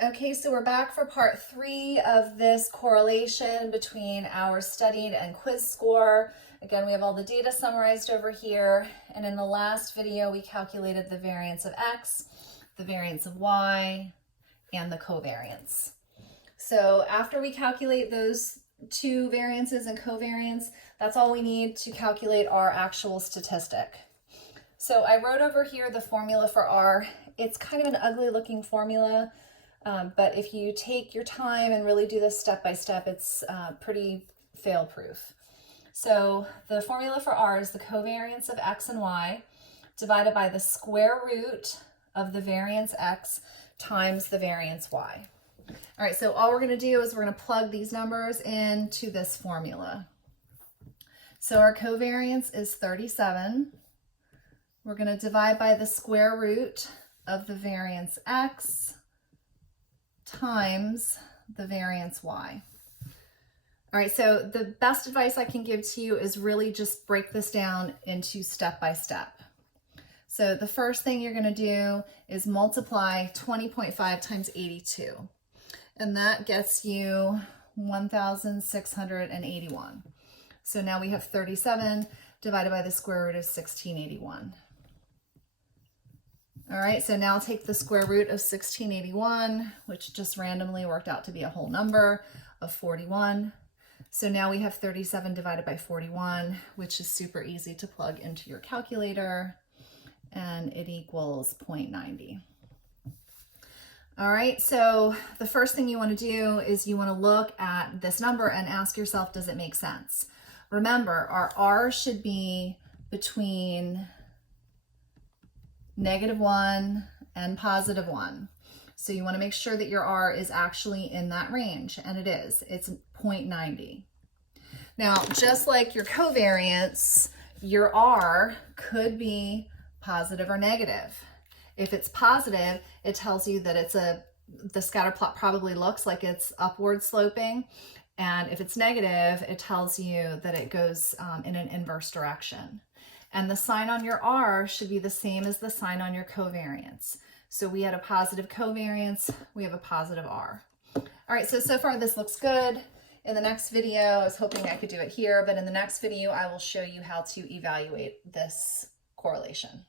Okay, so we're back for part 3 of this correlation between our studied and quiz score. Again, we have all the data summarized over here. And in the last video, we calculated the variance of X, the variance of Y, and the covariance. So after we calculate those two variances and covariance, that's all we need to calculate our actual statistic. So I wrote over here the formula for R. It's kind of an ugly looking formula. But if you take your time and really do this step by step, it's pretty fail-proof. So the formula for R is the covariance of X and Y divided by the square root of the variance X times the variance Y. All right, so all we're going to do is we're going to plug these numbers into this formula. So our covariance is 37. We're going to divide by the square root of the variance X times the variance Y. All right, so the best advice I can give to you is really just break this down into step by step. So the first thing you're going to do is multiply 20.5 times 82, and that gets you 1,681. So now we have 37 divided by the square root of 1681. All right, so now take the square root of 1681, which just randomly worked out to be a whole number of 41. So now we have 37 divided by 41, which is super easy to plug into your calculator, and it equals 0.90. All right, so the first thing you want to do is you want to look at this number and ask yourself, does it make sense? Remember, our R should be between -1 and +1. So you want to make sure that your R is actually in that range, and it is. It's 0.90. Now, just like your covariance, your R could be positive or negative. If it's positive, it tells you that the scatter plot probably looks like it's upward sloping. And if it's negative, it tells you that it goes in an inverse direction. And the sign on your R should be the same as the sign on your covariance. So we had a positive covariance, we have a positive R. All right, so far this looks good. In the next video, I was hoping I could do it here, but in the next video, I will show you how to evaluate this correlation.